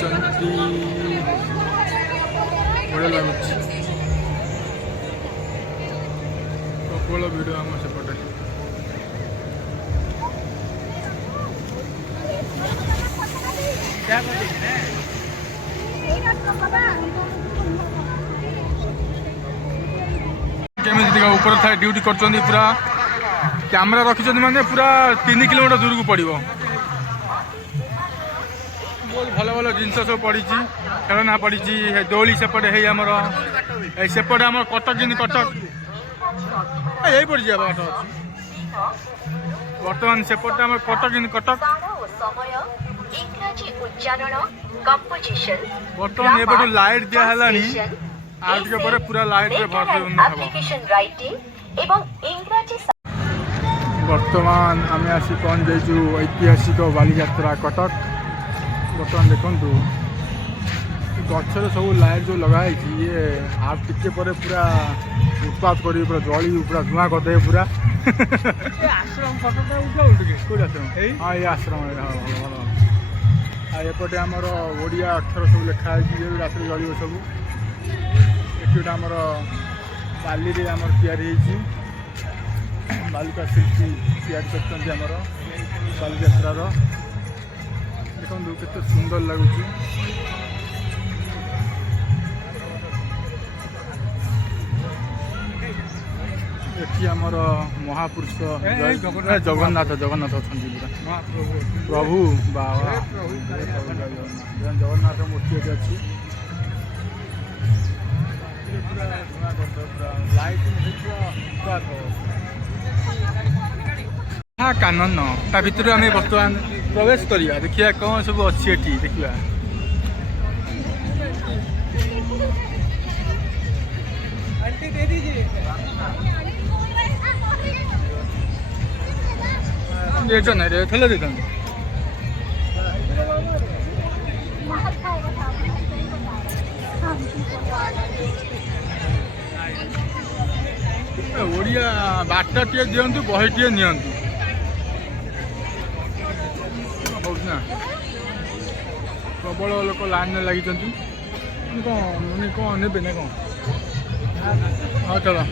चंदी बढ़िया लगुच प्रबल भिड़ आम सेपटे केमी ऊपर था ड्यूटी कर पूरा कैमेरा रखी माने पूरा 3 किलोमीटर दूर को पड़ो बहुत भल भल जिनस सब पड़ी खेलना पड़ी दौली सेपटे है आमर सेपटे आम कटक जी कटक यही पड़ी बाट अच्छी बर्तमान सेपटे आम कटक जी कटक बर्तमान ये लाइट दिहला पूरा लाइट बर्तमान आम आसी पहुँच जाइचु ऐतिहासिक बालीजात्रा कटक। बर्तमान देखु गचर सब लाइट जो लगाई ये आप टिके पूरा उत्पात कर पूरा जली पूरा धुआं करदे पूरा आश्रम हाँ ये आश्रम एपटे आमर ओडिया अक्षर सब लिखाई रात जल सब ये आमर बाली आमर या बालुका शिल्पी तैयार कर बालीजात्रार देखो केते सुंदर लगुच ये आमर महापुरुष जगन्नाथ जगन्नाथ अच्छा प्रभु बाबा जगन्नाथ मूर्ति ये अच्छी हाँ कानन ता भर आम बर्तमान प्रवेश करिया देखिया कौन सब अच्छी एटी देखिया ना रे थले दे ओडिया बाट टे दिंतु बही टे नि ना प्रबल लोक लाइन में लगी कौन ने कौन हाँ चलो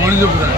मणिज पूरा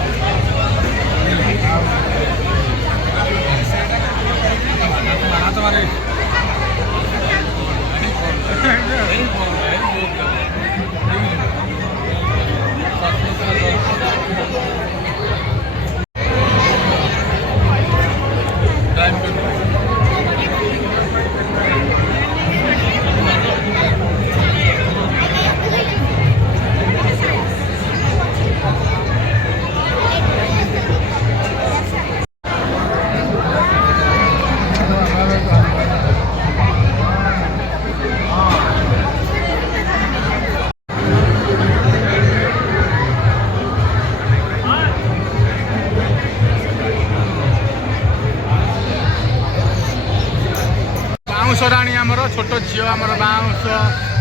बाउंसराणी आमर छोट झील आमर बाउंस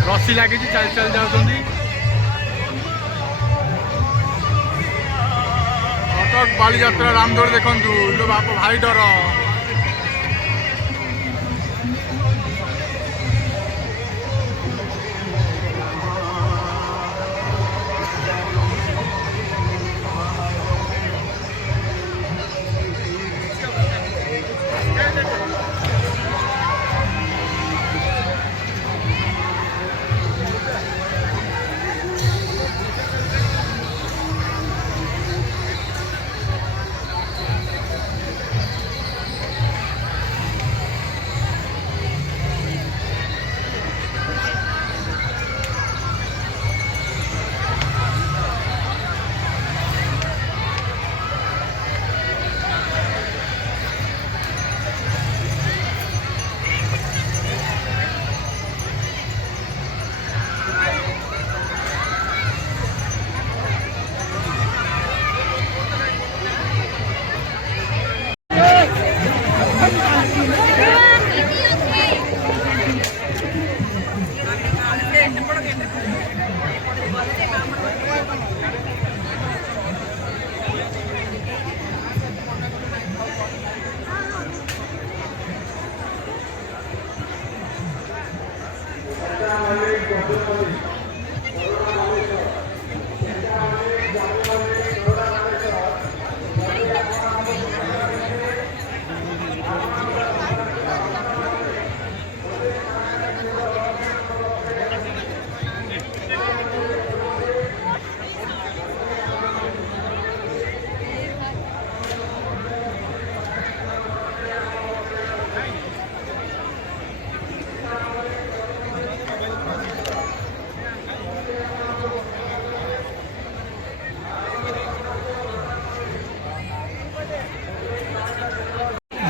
रसी लगी चल चल जाऊँ कटक बालीजात्रा रामदोल देखु बाप भाई डर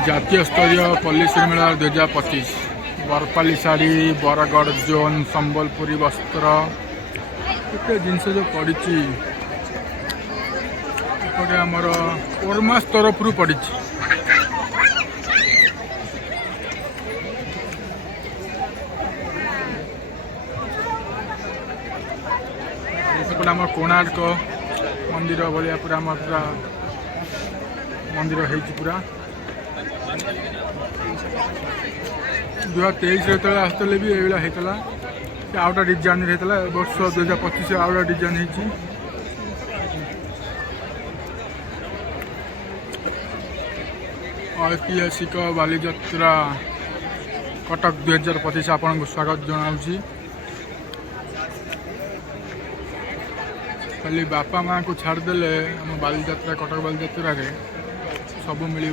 जातीय स्तरीय पल्लीश्री मेला 2025 बरपाली शाढ़ी बरगढ़ जोन संबलपुरी वस्त्र केते जिनस जो पड़ी आमर ओरमास तरफ पड़ी आम कोणार्क मंदिर भाया पूरा आम पूरा मंदिर हो पूरा 2023 जो आसते भी ये होता आउटा डिजाइन होता वर्ष 2025 आउटा डिजाइन हो ऐतिहासिक बालीजात्रा कटक 2025 आपन को स्वागत जनाऊँगी। खाली बापा माँ को छाड़देले आम बालीजात्रा कटक बालीजात्रा रे सब मिल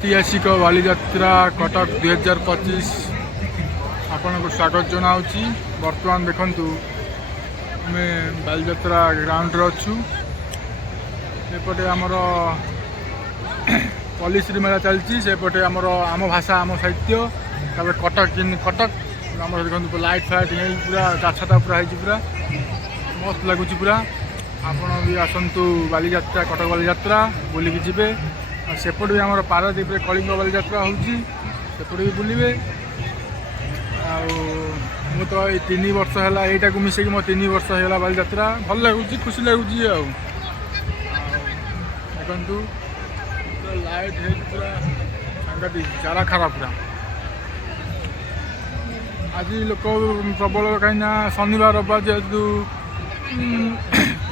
ऐतिहासिक बालीजात्रा कटक 2025 आपन को स्वागत जनाऊँगी। बर्तमान देखंतु ଆମେ ବାଲିଯାତ୍ରା ଗ୍ରାଉଣ୍ଡରେ ଅଛୁ। ଏପଟେ ଆମର ପଲ୍ଲିଶ୍ରୀ ମେଳା ଚାଲିଛି, ସେପଟେ ଆମର ଆମ ଭାଷା ଆମ ସାହିତ୍ୟ, ତାପରେ କଟକ କଟକ ଆମର ଦେଖନ୍ତୁ ଲାଇଟ୍ ଫାଇଟ୍ ହେଇ ପୁରା ଚାଛତା ପୁରା ହେଇଛି, ପୁରା ମସ୍ତ ଲାଗୁଛି ପୁରା। ଆପଣ ବି ଆସନ୍ତୁ ବାଲିଯାତ୍ରା, କଟକ ବାଲିଯାତ୍ରା ବୁଲିକି ଯିବେ। ଆଉ ସେପଟେ ବି ଆମର ପାରାଦ୍ୱୀପରେ କଳିଙ୍ଗ ବାଲିଯାତ୍ରା ହେଉଛି, ସେପଟେ ବି ବୁଲିବେ। ଆଉ ମୁଁ ତ ଏଇ 3 ବର୍ଷ ହେଲା ଏଇଟାକୁ ମିଶେଇକି ମୋ 3 ବର୍ଷ ହେଇଗଲା ବାଲିଯାତ୍ରା। ଭଲ ଲାଗୁଛି, ଖୁସି ଲାଗୁଛି। ଆଉ ଦେଖନ୍ତୁ ଲାଇଟ୍ ହେଇକି ପୁରା ସାଂଘାତିକ ଚାରା ଖାରା ପୁରା। ଆଜି ଲୋକ ପ୍ରବଳ, କାହିଁକିନା ଶନିବାର ରବିବାର ଯେହେତୁ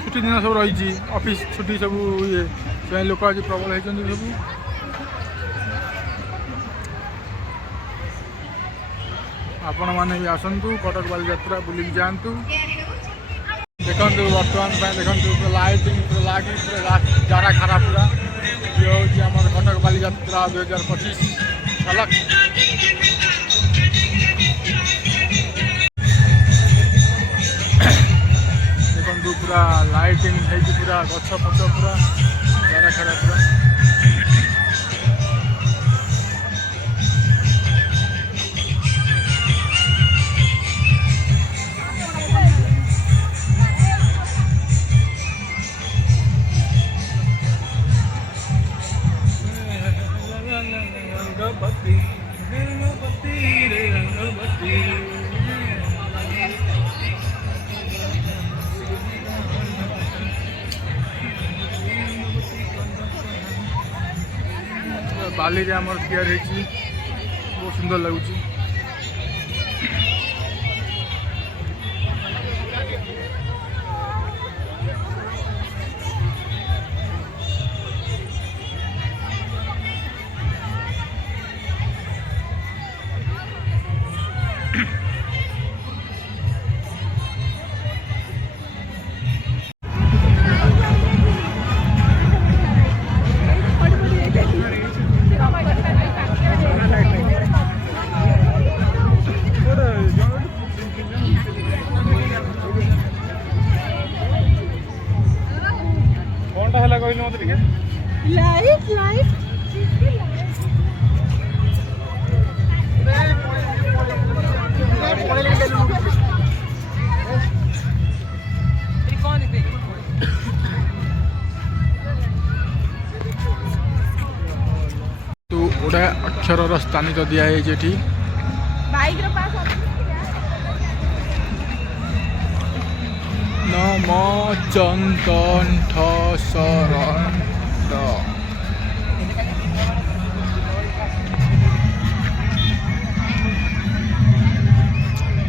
ଛୁଟି ଦିନ ସବୁ ରହିଛି, ଅଫିସ୍ ଛୁଟି ସବୁ ଇଏ, ସେଥିପାଇଁ ଲୋକ ଆଜି ପ୍ରବଳ ହେଇଛନ୍ତି ସବୁ। ଆପଣମାନେ ବି ଆସନ୍ତୁ କଟକ ବାଲିଯାତ୍ରା ବୁଲିକି ଯାଆନ୍ତୁ। ଦେଖନ୍ତୁ ବର୍ତ୍ତମାନ ପାଇଁ ଦେଖନ୍ତୁ ପୁରା ଲାଇଟିଂ ପୁରା ଲାଗି ପୁରା ଚାରା ଖାରା ପୁରା। ଇଏ ହେଉଛି ଆମର କଟକ ବାଲିଯାତ୍ରା 2025 ଝଲକ। ଦେଖନ୍ତୁ ପୁରା ଲାଇଟିଂ ହେଇକି ପୁରା ଗଛ ପଛ ପୁରା ଚାରା ଖାରା ପୁରା। ବାଲିରେ ଆମର ତିଆରି ହେଇଛି, ବହୁତ ସୁନ୍ଦର ଲାଗୁଛି। କଣଟା ହେଲା କହିଲେ ମତେ ଟିକେ? ଲାଇଟ୍ ଲାଇଟ୍ ତୁ ଓଡିଆ ଅକ୍ଷରର ସ୍ଥାନିତ ଦିଆହେଇଛି ଏଠି। ନମ ଚନ୍ତଣ୍ଠ ଶରଣ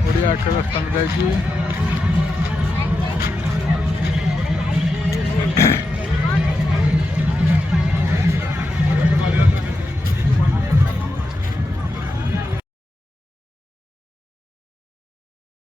ଓଡ଼ିଆ ଅକ୍ଷର ସ୍ଥାନ ଯାଇଛି।